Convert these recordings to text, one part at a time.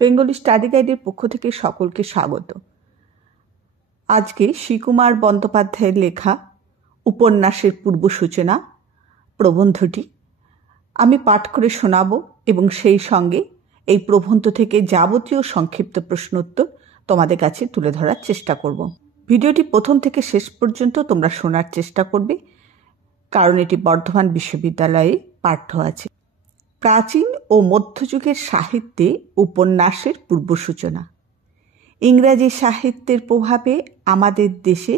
Bengali study গাইডের পক্ষ থেকে সকলকে স্বাগত। আজকে শ্রীকুমার বন্দ্যোপাধ্যায়ের লেখা উপন্যাসের পূর্ব সূচনা প্রবন্ধটি আমি পাঠ করে শোনাব এবং সেই সঙ্গে এই প্রবন্ধ থেকে যাবতীয় সংক্ষিপ্ত প্রশ্নোত্তর তোমাদের কাছে তুলে ধরার চেষ্টা করব। ভিডিওটি প্রথম থেকে শেষ পর্যন্ত তোমরা শোনার চেষ্টা করবে, কারণ এটি বর্ধমান বিশ্ববিদ্যালয়ে পাঠ্য আছে। প্রাচীন ও মধ্যযুগের সাহিত্যে উপন্যাসের পূর্ব সূচনা। ইংরাজি সাহিত্যের প্রভাবে আমাদের দেশে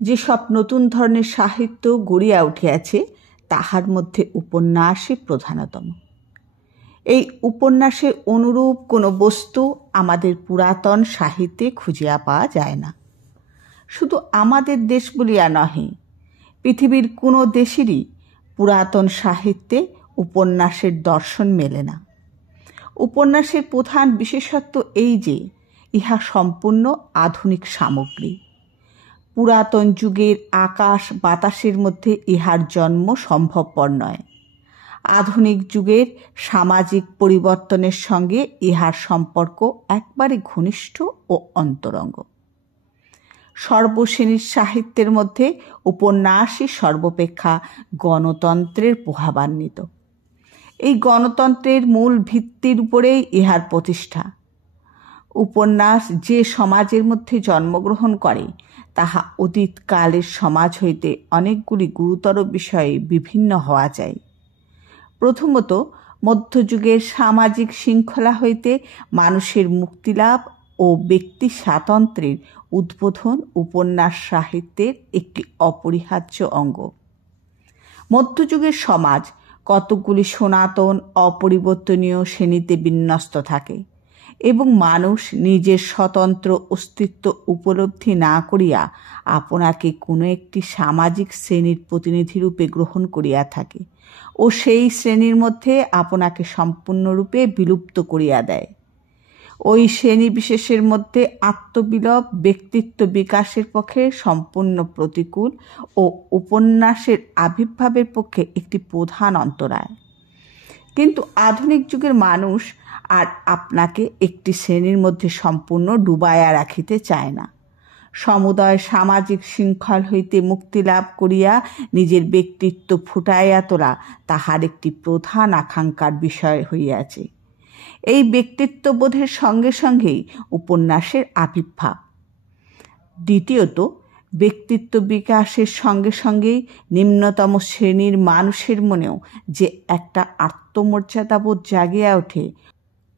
যেসব নতুন ধরনের সাহিত্য গড়িয়া উঠিয়াছে তাহার মধ্যে উপন্যাসই প্রধানতম। এই উপন্যাসের অনুরূপ কোনো বস্তু আমাদের পুরাতন সাহিত্যে খুঁজিয়া পাওয়া যায় না। শুধু আমাদের দেশ বলিয়া নহে, পৃথিবীর কোনো দেশেরই পুরাতন সাহিত্যে উপন্যাসের দর্শন মেলে না। উপন্যাসের প্রধান বিশেষত্ব এই যে ইহা সম্পূর্ণ আধুনিক সামগ্রী। পুরাতন যুগের আকাশ বাতাসের মধ্যে ইহার জন্ম সম্ভবপর নয়। আধুনিক যুগের সামাজিক পরিবর্তনের সঙ্গে ইহার সম্পর্ক একবারে ঘনিষ্ঠ ও অন্তরঙ্গ। সর্বশ্রেণীর সাহিত্যের মধ্যে উপন্যাসই সর্বাপেক্ষা গণতন্ত্রের প্রভাবান্বিত। এই গণতন্ত্রের মূল ভিত্তির উপরেই ইহার প্রতিষ্ঠা। উপন্যাস যে সমাজের মধ্যে জন্মগ্রহণ করে তাহা অতীতকালের সমাজ হইতে অনেকগুলি গুরুতর বিষয়ে বিভিন্ন হওয়া যায়। প্রথমত, মধ্যযুগের সামাজিক শৃঙ্খলা হইতে মানুষের মুক্তিলাভ ও ব্যক্তি স্বাতন্ত্র্যের উদ্বোধন উপন্যাস সাহিত্যের একটি অপরিহার্য অঙ্গ। মধ্যযুগের সমাজ কতকগুলি সনাতন অপরিবর্তনীয় শ্রেণীতে বিন্যস্ত থাকে এবং মানুষ নিজের স্বতন্ত্র অস্তিত্ব উপলব্ধি না করিয়া আপনাকে কোনো একটি সামাজিক শ্রেণীর প্রতিনিধিরূপে গ্রহণ করিয়া থাকে ও সেই শ্রেণীর মধ্যে আপনাকে সম্পূর্ণরূপে বিলুপ্ত করিয়া দেয়। ওই শ্রেণী বিশেষের মধ্যে আত্মবিলোপ ব্যক্তিত্ব বিকাশের পক্ষে সম্পূর্ণ প্রতিকূল ও উপন্যাসের আবির্ভাবের পক্ষে একটি প্রধান অন্তরায়। কিন্তু আধুনিক যুগের মানুষ আর আপনাকে একটি শ্রেণীর মধ্যে সম্পূর্ণ ডুবাইয়া রাখিতে চায় না। সমুদয় সামাজিক শৃঙ্খল হইতে মুক্তি লাভ করিয়া নিজের ব্যক্তিত্ব ফুটাইয়া তোলা তাহার একটি প্রধান আকাঙ্ক্ষার বিষয় হইয়াছে। এই ব্যক্তিত্ববোধের সঙ্গে সঙ্গেই উপন্যাসের আবির্ভাব। দ্বিতীয়ত, ব্যক্তিত্ব বিকাশের সঙ্গে সঙ্গেই নিম্নতম শ্রেণীর মানুষের মনেও যে একটা আত্মমর্যাদাবোধ জাগিয়া ওঠে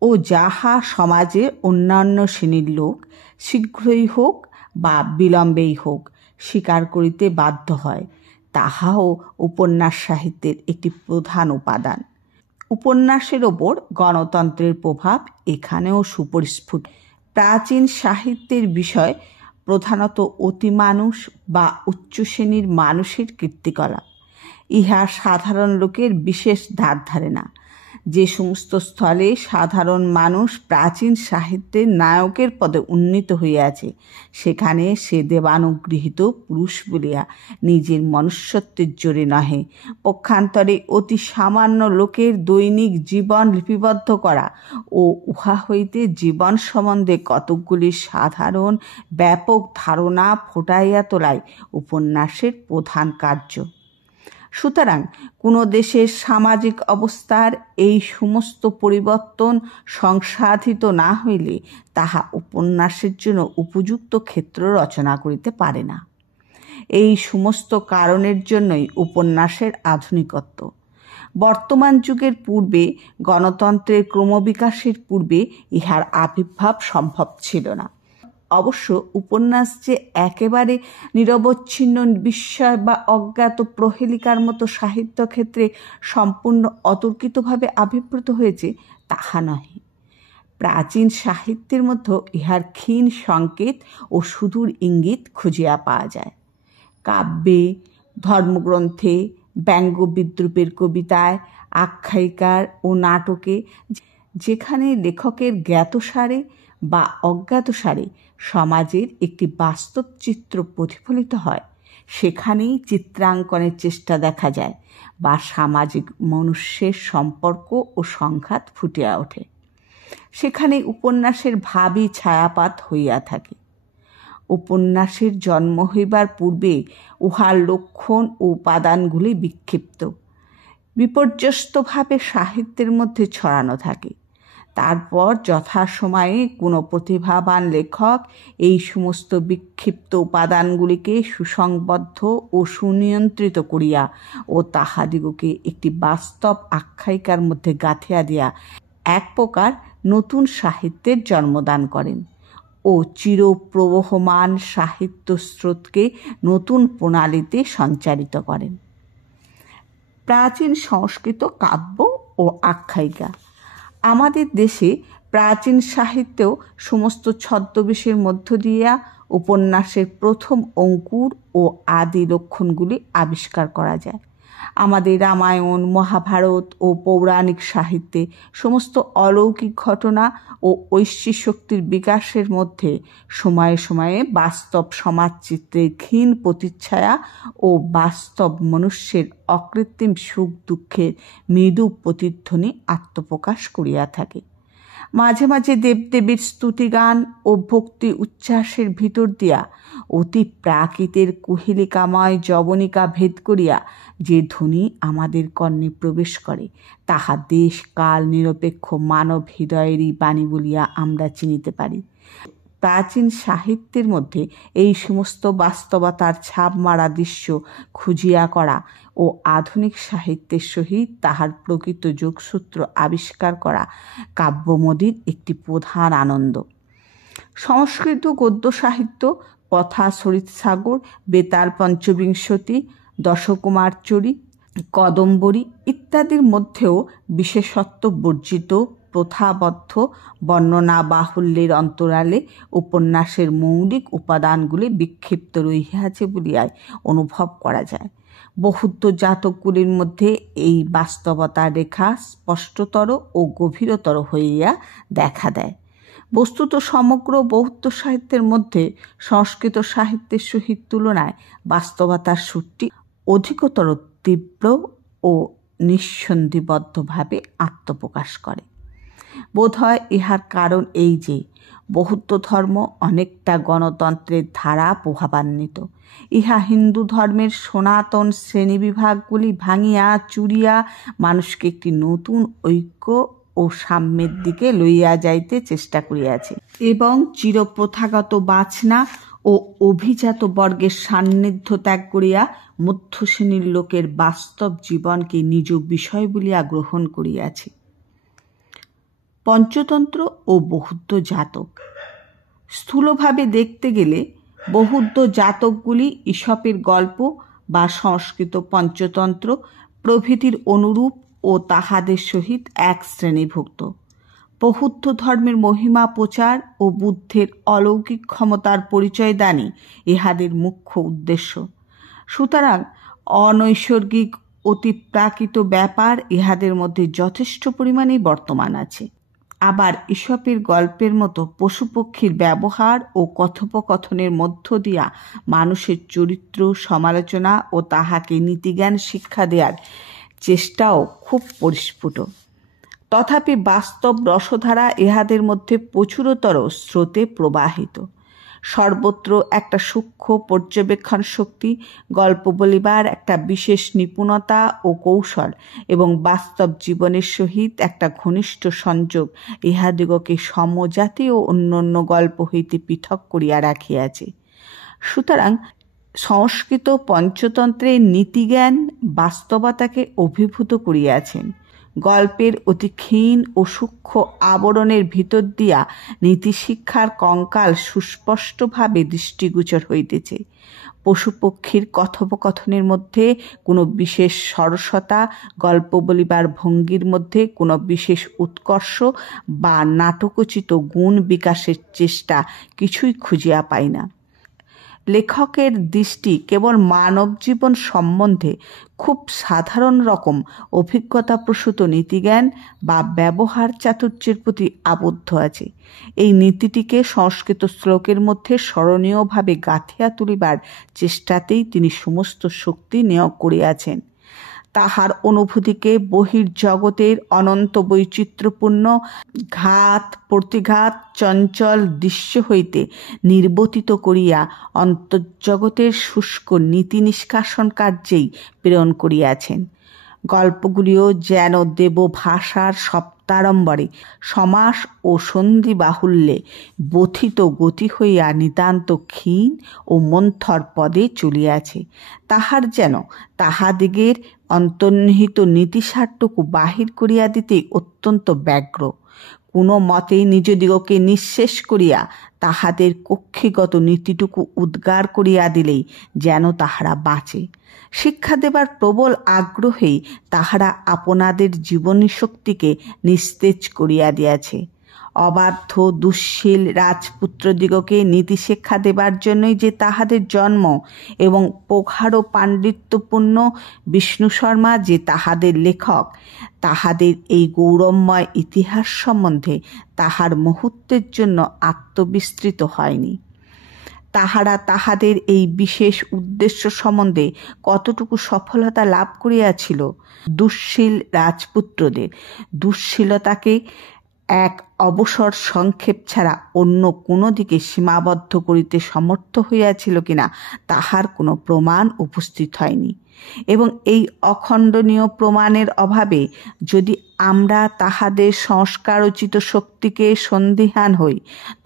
ও যাহা সমাজে অন্যান্য শ্রেণীর লোক শীঘ্রই হোক বা বিলম্বেই হোক স্বীকার করিতে বাধ্য হয়, তাহাও উপন্যাস সাহিত্যের একটি প্রধান উপাদান। উপন্যাসের ওপর গণতন্ত্রের প্রভাব এখানেও সুপরিস্ফুট। প্রাচীন সাহিত্যের বিষয় প্রধানত অতিমানুষ বা উচ্চ শ্রেণীর মানুষের কীর্তিকলাপ। ইহা সাধারণ লোকের বিশেষ ধার ধারে না। যে সমস্ত স্থলে সাধারণ মানুষ প্রাচীন সাহিত্যের নায়কের পদে উন্নীত হইয়াছে, সেখানে সে দেবানুগৃহীত পুরুষ বলিয়া নিজের মনুষ্যত্বের জোরে নহে, পক্ষান্তরে অতি সামান্য লোকের দৈনিক জীবন লিপিবদ্ধ করা ও উহা হইতে জীবন সম্বন্ধে কতকগুলি সাধারণ ব্যাপক ধারণা ফোটাইয়া তোলাই উপন্যাসের প্রধান কার্য। সুতরাং কোনো দেশের সামাজিক অবস্থার এই সমস্ত পরিবর্তন সংসাধিত না হইলে তাহা উপন্যাসের জন্য উপযুক্ত ক্ষেত্র রচনা করিতে পারে না। এই সমস্ত কারণের জন্যই উপন্যাসের আধুনিকত্ব। বর্তমান যুগের পূর্বে, গণতন্ত্রের ক্রমবিকাশের পূর্বে ইহার আবির্ভাব সম্ভব ছিল না। অবশ্য উপন্যাস যে একেবারে নিরবচ্ছিন্ন বিস্ময় বা অজ্ঞাত প্রহেলিকার মতো সাহিত্যক্ষেত্রে সম্পূর্ণ অতর্কিতভাবে আবির্ভূত হয়েছে তাহা নহে। প্রাচীন সাহিত্যের মধ্যে ইহার ক্ষীণ সংকেত ও সুদূর ইঙ্গিত খুঁজিয়া পাওয়া যায়। কাব্যে, ধর্মগ্রন্থে, ব্যঙ্গ বিদ্রূপের কবিতায়, আখ্যায়িকার ও নাটকে যেখানে লেখকের জ্ঞাতসারে বা অজ্ঞাতসারে সমাজের একটি বাস্তব চিত্র প্রতিফলিত হয়, সেখানেই চিত্রাঙ্কনের চেষ্টা দেখা যায় বা সামাজিক মনুষ্যের সম্পর্ক ও সংঘাত ফুটিয়া ওঠে। সেখানে উপন্যাসের ভাবী ছায়াপাত হইয়া থাকে। উপন্যাসের জন্ম হইবার পূর্বে উহার লক্ষণ ও উপাদানগুলি বিক্ষিপ্ত বিপর্যস্তভাবে সাহিত্যের মধ্যে ছড়ানো থাকে। তারপর যথাসময়ে কোনো প্রতিভাবান লেখক এই সমস্ত বিক্ষিপ্ত উপাদানগুলিকে সুসংবদ্ধ ও সুনিয়ন্ত্রিত করিয়া ও তাহাদিগকে একটি বাস্তব আখ্যায়িকার মধ্যে গাঁথিয়া দিয়া এক প্রকার নতুন সাহিত্যের জন্মদান করেন ও চিরপ্রবহমান সাহিত্য স্রোতকে নতুন প্রণালীতে সঞ্চারিত করেন। প্রাচীন সংস্কৃত কাব্য ও আখ্যায়িকা। আমাদের দেশে প্রাচীন সাহিত্যেও সমস্ত ছদ্মবেশের মধ্য দিয়া উপন্যাসের প্রথম অঙ্কুর ও আদি লক্ষণগুলি আবিষ্কার করা যায়। আমাদের রামায়ণ, মহাভারত ও পৌরাণিক সাহিত্যে সমস্ত অলৌকিক ঘটনা ও ঐশ্বরিক শক্তির বিকাশের মধ্যে সময়ে সময়ে বাস্তব সমাজচিত্রের ক্ষীণ প্রতিচ্ছায়া ও বাস্তব মনুষ্যের অকৃত্রিম সুখ দুঃখের মৃদু প্রতিধ্বনি আত্মপ্রকাশ করিয়া থাকে। মাঝে মাঝে দেবদেবীর স্তুতিগান ও ভক্তি উচ্ছ্বাসের ভিতর দিয়া অতি প্রাকৃতের কুহিলিকাময় যবনিকা ভেদ করিয়া যে ধ্বনি আমাদের কর্ণে প্রবেশ করে, তাহা দেশ কাল নিরপেক্ষ মানব হৃদয়েরই বাণী বলিয়া আমরা চিনিতে পারি। প্রাচীন সাহিত্যের মধ্যে এই সমস্ত বাস্তবতার ছাপ মারা দৃশ্য খুঁজিয়া করা ও আধুনিক সাহিত্যের সহিত তাহার প্রকৃত যোগসূত্র আবিষ্কার করা কাব্যমোদীর একটি প্রধান আনন্দ। সংস্কৃত গদ্য সাহিত্য, কথা সরিৎসাগর, বেতাল পঞ্চবিংশতি, দশকুমারচরী, কদম্বরী ইত্যাদির মধ্যেও বিশেষত্ব বর্জিত প্রথাবদ্ধ বর্ণনা বাহুল্যের অন্তরালে উপন্যাসের মৌলিক উপাদানগুলি বিক্ষিপ্ত রহিয়াছে বলিয়াই অনুভব করা যায়। বৌদ্ধ জাতকগুলির মধ্যে এই বাস্তবতার রেখা স্পষ্টতর ও গভীরতর হইয়া দেখা দেয়। বস্তুত সমগ্র বৌদ্ধ সাহিত্যের মধ্যে সংস্কৃত সাহিত্যের সহিত তুলনায় বাস্তবতার সুরটি অধিকতর তীব্র ও নিঃসন্ধিবদ্ধভাবে আত্মপ্রকাশ করে। বোধহয় ইহার কারণ এই যে বৌদ্ধ ধর্ম অনেকটা গণতন্ত্রের ধারা প্রভাবান্বিত। ইহা হিন্দু ধর্মের সনাতন শ্রেণীবিভাগগুলি ভাঙিয়া চুরিয়া মানুষকে একটি নতুন ঐক্য ও সাম্যের দিকে লইয়া যাইতে চেষ্টা করিয়াছে এবং চিরপ্রথাগত বাছনা ও অভিজাত বর্গের সান্নিধ্য ত্যাগ করিয়া মধ্যশ্রেণীর লোকের বাস্তব জীবনকে নিজ বিষয় বলিয়া গ্রহণ করিয়াছে। পঞ্চতন্ত্র ও বৌদ্ধ জাতক। স্থূলভাবে দেখতে গেলে বৌদ্ধ জাতকগুলি ঈশপের গল্প বা সংস্কৃত পঞ্চতন্ত্র প্রভৃতির অনুরূপ ও তাহাদের সহিত এক শ্রেণীভুক্ত। বৌদ্ধ ধর্মের মহিমা প্রচার ও বুদ্ধের অলৌকিক ক্ষমতার পরিচয় দানই ইহাদের মুখ্য উদ্দেশ্য। সুতরাং অনৈসর্গিক অতিপ্রাকৃত ব্যাপার ইহাদের মধ্যে যথেষ্ট পরিমাণেই বর্তমান আছে। আবার ঈশপের গল্পের মতো পশুপক্ষীর ব্যবহার ও কথোপকথনের মধ্য দিয়া মানুষের চরিত্র সমালোচনা ও তাহাকে নীতিজ্ঞান শিক্ষা দেওয়ার চেষ্টাও খুব পরিস্ফুট। তথাপি বাস্তব রসধারা ইহাদের মধ্যে প্রচুরতর স্রোতে প্রবাহিত। সর্বত্র একটা সূক্ষ্ম পর্যবেক্ষণ শক্তি, গল্প বলিবার একটা বিশেষ নিপুণতা ও কৌশল এবং বাস্তব জীবনের সহিত একটা ঘনিষ্ঠ সংযোগ ইহাদিগকে সমজাতি ও অন্যান্য গল্প হইতে পৃথক করিয়া রাখিয়াছে। সুতরাং সংস্কৃত পঞ্চতন্ত্রের নীতিজ্ঞান বাস্তবতাকে অভিভূত করিয়াছেন। গল্পের অতি ক্ষীণ ও সূক্ষ্ম আবরণের ভিতর দিয়া নীতিশিক্ষার কঙ্কাল সুস্পষ্টভাবে দৃষ্টিগোচর হইতেছে। পশুপক্ষীর কথোপকথনের মধ্যে কোনো বিশেষ সরসতা, গল্প বলিবার ভঙ্গির মধ্যে কোনো বিশেষ উৎকর্ষ বা নাটকোচিত গুণ বিকাশের চেষ্টা কিছুই খুঁজিয়া পাই না। লেখকের দৃষ্টি কেবল মানব জীবন সম্বন্ধে খুব সাধারণ রকম অভিজ্ঞতাপ্রসূত নীতিজ্ঞান বা ব্যবহার চাতুর্যের প্রতি আবদ্ধ আছে। এই নীতিটিকে সংস্কৃত শ্লোকের মধ্যে স্মরণীয়ভাবে গাঁথিয়া তুলিবার চেষ্টাতেই তিনি সমস্ত শক্তি নিয়োগ করিয়াছেন। তাহার অনুভূতিকে বহির্জগতের অনন্ত বৈচিত্র্যপূর্ণ ঘাত প্রতিঘাত চঞ্চল দৃশ্য হইতে নির্বতিত করিয়া অন্তর্জগতের শুষ্ক নীতি নিষ্কাশন কার্যেই প্রেরণ করিয়াছেন। গল্পগুলিও যেন দেবভাষার সপ্তাড়ম্বরে সমাস ও সন্ধি বাহুল্যে বথিত গতি হইয়া নিতান্ত ক্ষীণ ও মন্থর পদে চলিয়াছে। তাহার যেন তাহাদিগের অন্তর্নিহিত নীতিসারটুকু বাহির করিয়া দিতে অত্যন্ত ব্যগ্র। কোনো মতেই নিজদিগকে নিঃশেষ করিয়া তাহাদের কক্ষিগত নীতিটুকু উদ্গার করিয়া দিলেই যেন তাহারা বাঁচে। শিক্ষা দেবার প্রবল আগ্রহেই তাহারা আপনাদের জীবনী শক্তিকে নিস্তেজ করিয়া দিয়াছে। অবাধ্য দুঃশীল রাজপুত্রদিগকে নীতি শিক্ষা দেবার জন্যই যে তাহাদের জন্ম, এবং প্রগাঢ় পাণ্ডিত্যপূর্ণ বিষ্ণু শর্মা যে তাহাদের লেখক, তাহাদের এই গৌরবময় ইতিহাস সম্বন্ধে তাহার মুহূর্তের জন্য আত্মবিস্তৃত হয়নি। তাহারা তাহাদের এই বিশেষ উদ্দেশ্য সম্বন্ধে কতটুকু সফলতা লাভ করিয়াছিল। দুঃশীল রাজপুত্রদের দুঃশীলতাকে এক অবসর সংক্ষেপ ছাড়া অন্য কোনো দিকে সীমাবদ্ধ করিতে সমর্থ হইয়াছিল কিনা তাহার কোনো প্রমাণ উপস্থিত হয়নি, এবং এই অখণ্ডনীয় প্রমাণের অভাবে যদি আমরা তাহাদের সংস্কারোচিত শক্তিকে সন্দিহান হই,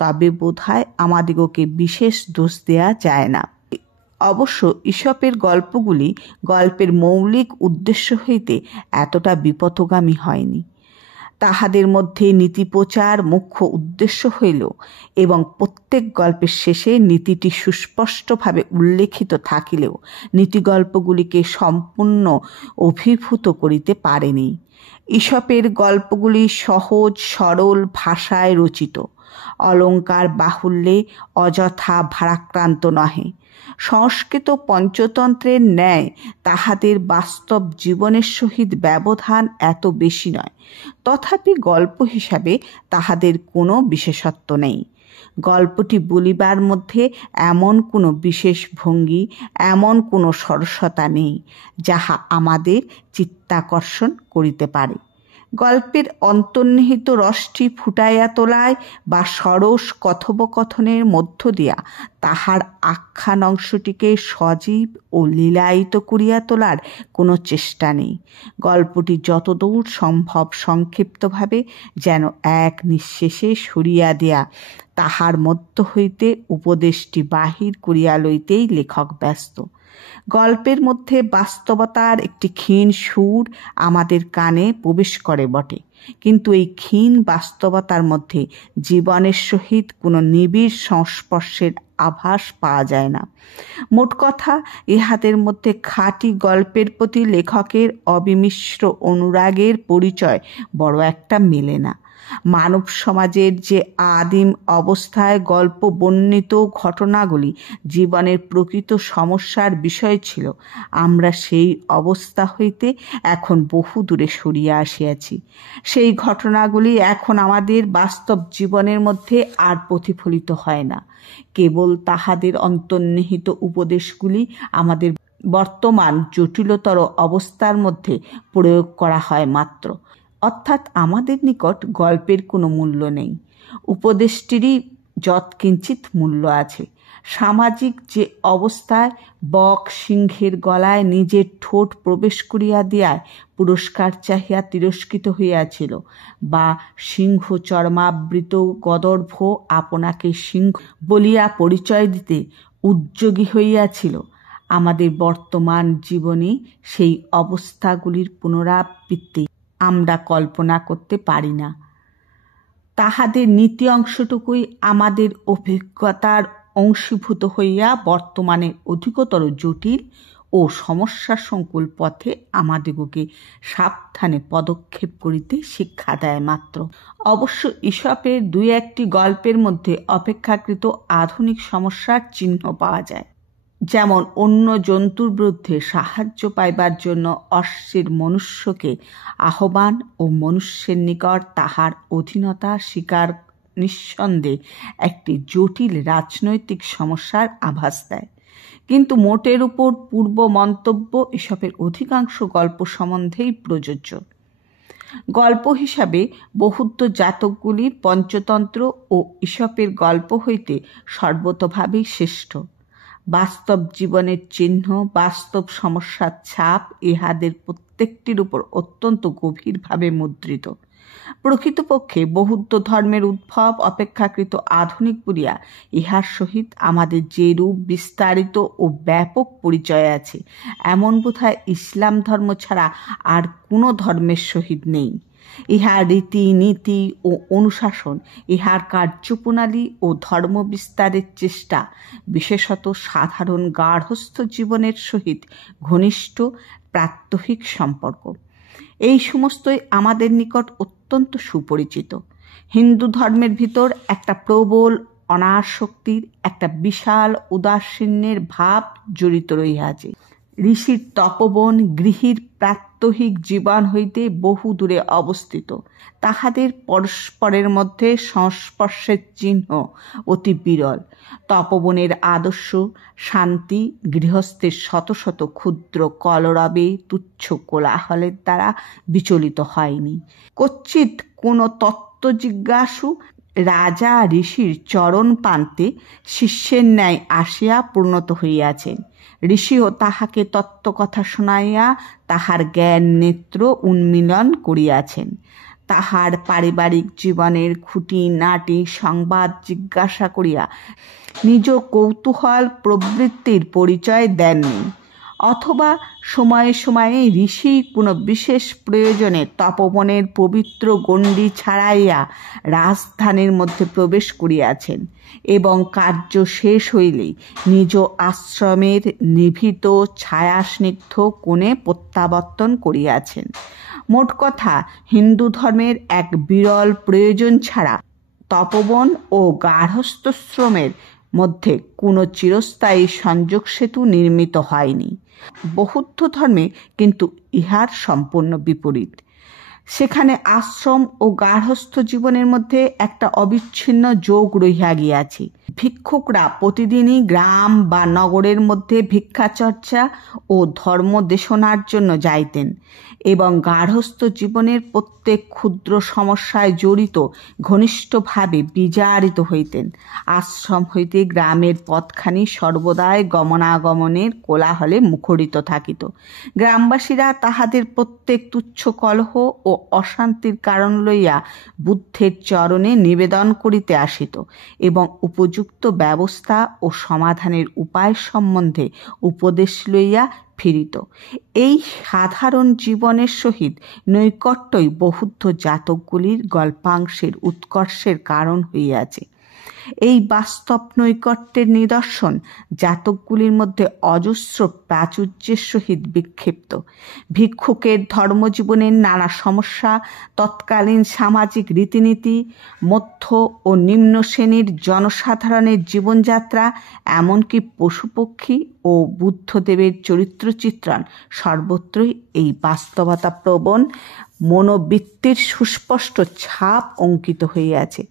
তবে বোধহয় আমাদিগকে বিশেষ দোষ দেয়া যায় না। অবশ্য ঈশপের গল্পগুলি গল্পের মৌলিক উদ্দেশ্য হইতে এতটা বিপথগামী হয়নি। তাহাদের মধ্যে নীতিপ্রচার মুখ্য উদ্দেশ্য হইল, এবং প্রত্যেক গল্পের শেষে নীতিটি সুস্পষ্টভাবে উল্লেখিত থাকিলেও নীতিগল্পগুলিকে সম্পূর্ণ অভিভূত করিতে পারেনি। ঈশপের গল্পগুলি সহজ সরল ভাষায় রচিত, অলঙ্কার বাহুল্যে অযথা ভারাক্রান্ত নহে। সংস্কৃত পঞ্চতন্ত্রের ন্যায় তাহাদের বাস্তব জীবনের সহিত ব্যবধান এত বেশি নয়, তথাপি গল্প হিসাবে তাহাদের কোনো বিশেষত্ব নেই। গল্পটি বলিবার মধ্যে এমন কোনো বিশেষ ভঙ্গি, এমন কোনো সরসতা নেই যাহা আমাদের চিত্তাকর্ষণ করিতে পারে। গল্পের অন্তর্নিহিত রসটি ফুটাইয়া তোলায় বা সরস কথোপকথনের মধ্য দিয়া তাহার আখ্যান অংশটিকে সজীব ও লীলায়িত করিয়া তোলার কোনো চেষ্টা নেই। গল্পটি যতদূর সম্ভব সংক্ষিপ্তভাবে যেন এক নিঃশেষে সরিয়া দিয়া তাহার মধ্য হইতে উপদেশটি বাহির করিয়া লইতেই লেখক ব্যস্ত। গল্পের মধ্যে বাস্তবতার একটি ক্ষীণ সুর আমাদের কানে প্রবেশ করে বটে, কিন্তু এই ক্ষীণ বাস্তবতার মধ্যে জীবনের সহিত কোনো নিবিড় সংস্পর্শের আভাস পাওয়া যায় না। মোট কথা, ইহাদের মধ্যে খাঁটি গল্পের প্রতি লেখকের অবিমিশ্র অনুরাগের পরিচয় বড় একটা মেলে না। মানব সমাজের যে আদিম অবস্থায় গল্প বর্ণিত ঘটনাগুলি জীবনের প্রকৃত সমস্যার বিষয় ছিল, আমরা সেই অবস্থা হইতে এখন বহু দূরে সরিয়া আসিয়াছি। সেই ঘটনাগুলি এখন আমাদের বাস্তব জীবনের মধ্যে আর প্রতিফলিত হয় না। কেবল তাহাদের অন্তর্নিহিত উপদেশগুলি আমাদের বর্তমান জটিলতর অবস্থার মধ্যে প্রয়োগ করা হয় মাত্র। অর্থাৎ আমাদের নিকট গল্পের কোনো মূল্য নেই, উপদেশটিরই যৎকিঞ্চিৎ মূল্য আছে। সামাজিক যে অবস্থায় বক সিংহের গলায় নিজের ঠোঁট প্রবেশ করিয়া দিয়ায় পুরস্কার চাহিয়া তিরস্কৃত হইয়াছিল, বা সিংহ চর্মাবৃত গদর্ভ আপনাকে সিংহ বলিয়া পরিচয় দিতে উদ্যোগী হইয়াছিল, আমাদের বর্তমান জীবনে সেই অবস্থাগুলির পুনরাবৃত্তি আমরা কল্পনা করতে পারি না। তাহাদের নীতি অংশটুকুই আমাদের অভিজ্ঞতার অংশীভূত হইয়া বর্তমানে অধিকতর জটিল ও সমস্যা সংকুল পথে আমাদিগকে সাবধানে পদক্ষেপ করিতে শিক্ষা দেয় মাত্র। অবশ্য ঈশপের দুই একটি গল্পের মধ্যে অপেক্ষাকৃত আধুনিক সমস্যার চিহ্ন পাওয়া যায়। যেমন অন্য জন্তুর বিরুদ্ধে সাহায্য পাইবার জন্য অশ্লীল মনুষ্যকে আহ্বান ও মনুষ্যের নিকট তাহার অধীনতা স্বীকার নিঃসন্দেহে একটি জটিল রাজনৈতিক সমস্যার আভাস দেয়। কিন্তু মোটের উপর পূর্ব মন্তব্য এসবের অধিকাংশ গল্প সম্বন্ধেই প্রযোজ্য। গল্প হিসাবে বৌদ্ধ জাতকগুলি পঞ্চতন্ত্র ও ঈশপের গল্প হইতে সর্বতোভাবেই শ্রেষ্ঠ। বাস্তব জীবনের চিহ্ন, বাস্তব সমস্যার ছাপ ইহাদের প্রত্যেকটির উপর অত্যন্ত গভীরভাবে মুদ্রিত। প্রকৃতপক্ষে বৌদ্ধ ধর্মের উদ্ভব অপেক্ষাকৃত আধুনিক বলিয়া ইহার সহিত আমাদের যে রূপ বিস্তারিত ও ব্যাপক পরিচয় আছে, এমন বোধহয় ইসলাম ধর্ম ছাড়া আর কোনো ধর্মের সহিত নেই। ইহার রীতি নীতি ও অনুশাসন, ইহার কার্যপ্রণালী ও ধর্ম বিস্তারের চেষ্টা বিশেষত সাধারণ গার্হস্থ্য জীবনের সহিত ঘনিষ্ঠ প্রাত্যহিক সম্পর্ক, এই সমস্তই আমাদের নিকট অত্যন্ত সুপরিচিত। হিন্দু ধর্মের ভিতর একটা প্রবল অনাসক্তির, একটা বিশাল উদাসীন্যের ভাব জড়িত রহিয়াছে। ঋষির তপবন গৃহীর প্রাত্যহিক জীবন হইতে বহু দূরে অবস্থিত। তাহাদের পরস্পরের মধ্যে সংস্পর্শের চিহ্ন অতি বিরল। তপবনের আদর্শ শান্তি গৃহস্থের শত শত ক্ষুদ্র কলরবে, তুচ্ছ কোলাহলের দ্বারা বিচলিত হয়নি। কচ্চিৎ কোনো তত্ত্বজিজ্ঞাসু রাজা ঋষির চরণ প্রান্তে শিষ্যের ন্যায় আসিয়া পূর্ণত হইয়াছেন। ঋষিও তাহাকে তত্ত্বকথা শুনাইয়া তাহার জ্ঞান নেত্র উন্মীলন করিয়াছেন। তাহার পারিবারিক জীবনের খুঁটিনাটি সংবাদ জিজ্ঞাসা করিয়া নিজ কৌতূহল প্রবৃত্তির পরিচয় দেননি, অথবা সময়ে সময়ে ঋষি কোনো বিশেষ প্রয়োজনে তপবনের পবিত্র গণ্ডি ছাড়াইয়া রাজধানীর মধ্যে প্রবেশ করিয়াছেন এবং কার্য শেষ হইলেই নিজ আশ্রমের নিভৃত ছায়াস্নিগ্ধ কোণে প্রত্যাবর্তন করিয়াছেন। মোট কথা, হিন্দু ধর্মের এক বিরল প্রয়োজন ছাড়া তপবন ও গার্হস্থ্যশ্রমের মধ্যে কোনো চিরস্থায়ী সংযোগ সেতু নির্মিত হয়নি। বৌদ্ধ ধর্মে কিন্তু ইহার সম্পূর্ণ বিপরীত। সেখানে আশ্রম ও গার্হস্থ্য জীবনের মধ্যে একটা অবিচ্ছিন্ন যোগ রহিয়া গিয়াছে। ভিক্ষুকরা প্রতিদিনই গ্রাম বা নগরের মধ্যে ভিক্ষাচর্চা ও ধর্মদেশনার জন্য যাইতেন এবং গার্হস্থ্য জীবনের প্রত্যেক ক্ষুদ্র সমস্যায় জড়িত ঘনিষ্ঠভাবে বিজারিত হইতেন। আশ্রম হইতে গ্রামের পথখানি সর্বদাই গমনাগমনের কোলাহলে মুখরিত থাকিত। গ্রামবাসীরা তাহাদের প্রত্যেক তুচ্ছ কলহ ও অশান্তির কারণ লইয়া বুদ্ধের চরণে নিবেদন করিতে আসিত এবং উপযুক্ত ব্যবস্থা ও সমাধানের উপায় সম্বন্ধে উপদেশ লইয়া ফিরিত। এই সাধারণ জীবনের সহিত নৈকট্যই বৌদ্ধ জাতকগুলির গল্পাংশের উৎকর্ষের কারণ হইয়াছে। এই বাস্তব নৈকট্যের নিদর্শন জাতকগুলির মধ্যে অজস্র প্রাচুর্যের সহিত বিক্ষিপ্ত। ভিক্ষুকের ধর্মজীবনের নানা সমস্যা, তৎকালীন সামাজিক রীতিনীতি, মধ্য ও নিম্ন শ্রেণীর জনসাধারণের জীবনযাত্রা, এমনকি পশুপক্ষী ও বুদ্ধদেবের চরিত্রচিত্রণ সর্বত্রই এই বাস্তবতা প্রবণ মনোবৃত্তির সুস্পষ্ট ছাপ অঙ্কিত হইয়াছে।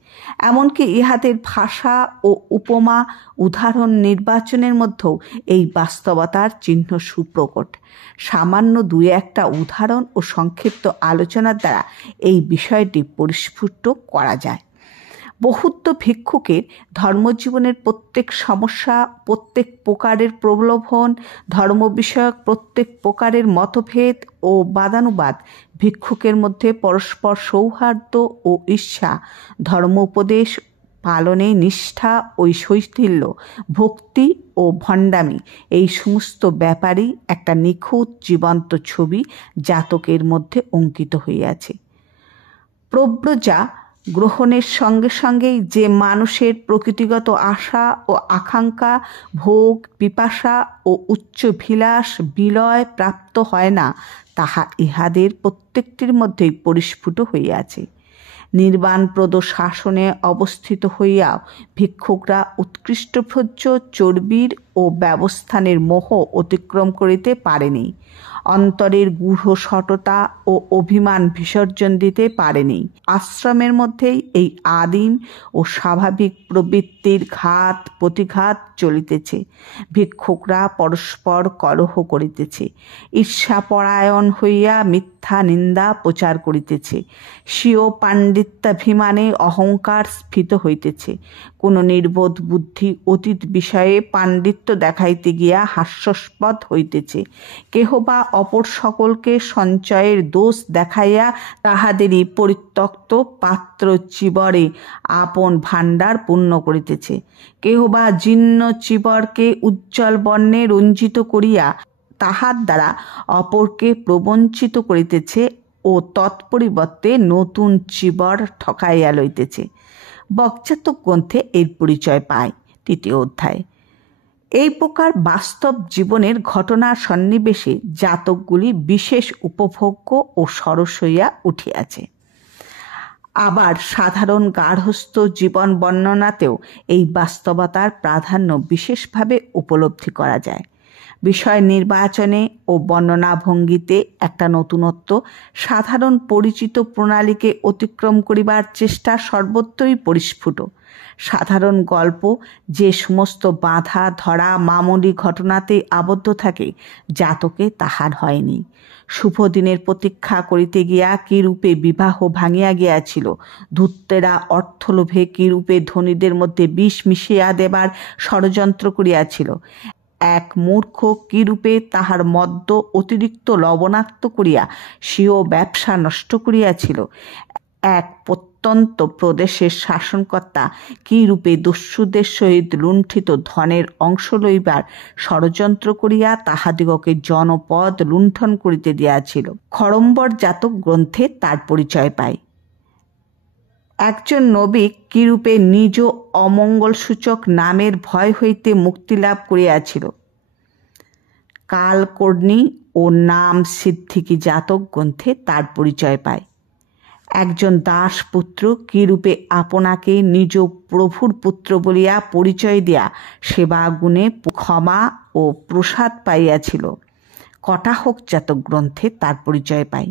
এমনকি ইহাদের ভাষা ও উপমা উদাহরণ নির্বাচনের মধ্যেও এই বাস্তবতার চিহ্ন সুপ্রকট। সামান্য দুই একটা উদাহরণ ও সংক্ষিপ্ত আলোচনার দ্বারা এই বিষয়টি পরিস্ফুট করা যায়। বৌদ্ধ ভিক্ষুকের ধর্মজীবনের প্রত্যেক সমস্যা, প্রত্যেক প্রকারের প্রলোভন, ধর্ম বিষয়ক প্রত্যেক প্রকারের মতভেদ ও বাদানুবাদ, ভিক্ষুকের মধ্যে পরস্পর সৌহার্দ্য ও ঈর্ষা, ধর্ম উপদেশ পালনে নিষ্ঠা ও শৈথিল্য, ভক্তি ও ভণ্ডামি, এই সমস্ত ব্যাপারই একটা নিখুঁত জীবন্ত ছবি জাতকের মধ্যে অঙ্কিত হইয়াছে। প্রব্রজা গ্রহণের সঙ্গে সঙ্গেই যে মানুষের প্রকৃতিগত আশা ও আকাঙ্ক্ষা, ভোগ পিপাসা ও উচ্চাভিলাষ বিলয় প্রাপ্ত হয় না, তাহা ইহাদের প্রত্যেকটির মধ্যেই পরিস্ফুট হইয়াছে। নির্বাণপ্রদ শাসনে অবস্থিত হইয়াও ভিক্ষুকরা উৎকৃষ্ট ভোজ্য চর্বির ও ব্যবস্থানের মোহ অতিক্রম করিতে পারেনি, অন্তরের গূঢ় সততা ও অভিমান বিসর্জন দিতে পারেনি। আশ্রমের মধ্যেই এই আদিম ও স্বাভাবিক প্রবৃত্তির ঘাত প্রতিঘাত চলিতেছে। ভিক্ষুকরা পরস্পর কলহ করিতেছে, ঈর্ষাপরায়ণ হইয়া মিথ্যা নিন্দা প্রচার করিতেছে, স্বীয় পাণ্ডিত্যাভিমানে অহংকার স্ফীত হইতেছে, কোনো নির্বোধ বুদ্ধি অতীত বিষয়ে পাণ্ডিত্য দেখাইতে গিয়া হাস্যাস্পদ হইতেছে, কেহ বা অপর সকলকে সঞ্চয়ের দোষ দেখাইয়া তাহাদেরই পরিত্যক্ত পাত্র চিবরে আপন ভাণ্ডার পূর্ণ করিতেছে, কেহ বা জীর্ণ চিবরকে উজ্জ্বল বর্ণে রঞ্জিত করিয়া তাহার দ্বারা অপরকে প্রবঞ্চিত করিতেছে ও তৎপরিবর্তে নতুন চিবর ঠকাইয়া লইতেছে। বক্তৃতা গ্রন্থে এর পরিচয় পায় 3 অধ্যায়ে। এই প্রকার বাস্তব জীবনের ঘটনার সন্নিবেশে জাতকগুলি বিশেষ উপভোগ্য ও সরস হইয়া উঠিয়াছে। আবার সাধারণ গার্হস্থ্য জীবন বর্ণনাতেও এই বাস্তবতার প্রাধান্য বিশেষভাবে উপলব্ধি করা যায়। বিষয় নির্বাচনে ও বর্ণনা ভঙ্গিতে একটা নতুনত্ব, সাধারণ পরিচিত প্রণালীকে অতিক্রম করিবার চেষ্টা সর্বত্রই পরিস্ফুট। সাধারণ গল্প যে সমস্ত বাঁধা ধরা মামুলি ঘটনাতে আবদ্ধ থাকে, জাতকে তাহার হয়নি। শুভ দিনের প্রতীক্ষা করিতে গিয়া কিরূপে বিবাহ ভাঙিয়া গিয়াছিল, ধূর্তেরা অর্থলোভে কিরূপে ধনীদের মধ্যে বিষ মিশিয়া দেবার ষড়যন্ত্র করিয়াছিল, এক মূর্খ কিরূপে তাহার মদ্য অতিরিক্ত লবণাক্ত করিয়া স্বীয় ব্যবসা নষ্ট করিয়াছিল, এক প্রত্যন্ত প্রদেশের শাসনকর্তা কিরূপে দস্যুদের সহিত লুণ্ঠিত ধনের অংশ লইবার ষড়যন্ত্র করিয়া তাহাদিগকে জনপদ লুণ্ঠন করিতে দিয়াছিল, খড়ম্বর জাতক গ্রন্থে তার পরিচয় পায়। একজন নবী কিরূপে নিজ অমঙ্গলসূচক নামের ভয় হইতে মুক্তিলাভ করিয়াছিল, কালকর্ণী ও নাম সিদ্ধিকী জাতক গ্রন্থে তার পরিচয় পায়। একজন দাসপুত্র কিরূপে আপনাকে নিজ প্রভুর পুত্র বলিয়া পরিচয় দিয়া সেবা গুণে ক্ষমা ও প্রসাদ পাইয়াছিল, কটাহক জাতক গ্রন্থে তার পরিচয় পায়।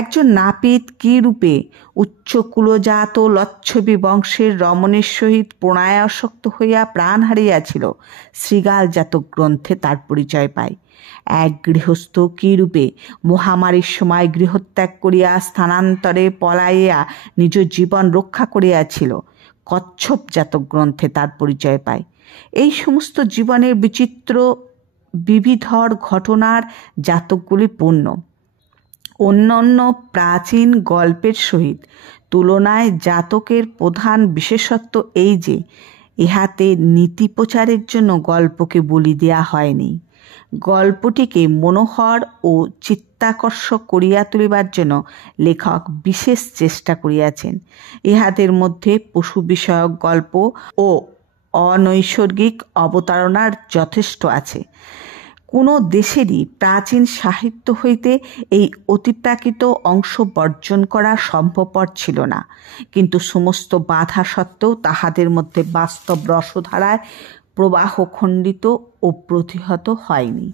একজন নাপিত কিরূপে উচ্চকুলজাত লচ্ছবী বংশের রমণীর সহিত প্রণয়াসক্ত হইয়া প্রাণ হারিয়াছিল, শৃগাল জাতক গ্রন্থে তার পরিচয় পায়। এক গৃহস্থ কিরূপে মহামারীর সময় গৃহত্যাগ করিয়া স্থানান্তরে পলাইয়া নিজ জীবন রক্ষা করিয়াছিল, কচ্ছপ জাতক গ্রন্থে তার পরিচয় পায়। এই সমস্ত জীবনের বিচিত্র বিবিধর ঘটনার জাতকগুলি পূর্ণ। অন্যান্য প্রাচীন গল্পের সহিত তুলনায় জাতকের প্রধান বিশেষত্ব এই যে ইহাতে নীতি প্রচারের জন্য গল্পকে বলি দেয়া হয়নি, গল্পটিকে মনোহর ও চিত্তাকর্ষক করিয়া তুলিবার জন্য লেখক বিশেষ চেষ্টা করিয়াছেন। ইহাদের মধ্যে পশু বিষয়ক গল্প ও অনৈসর্গিক অবতারণার যথেষ্ট আছে। কোনো দেশেরই প্রাচীন সাহিত্য হইতে এই অতিপ্রাকৃত অংশ বর্জন করা সম্ভবপর ছিল না, কিন্তু সমস্ত বাধা সত্ত্বেও তাহাদের মধ্যে বাস্তব রসধারায় প্রবাহ খণ্ডিত ও প্রতিহত হয়নি।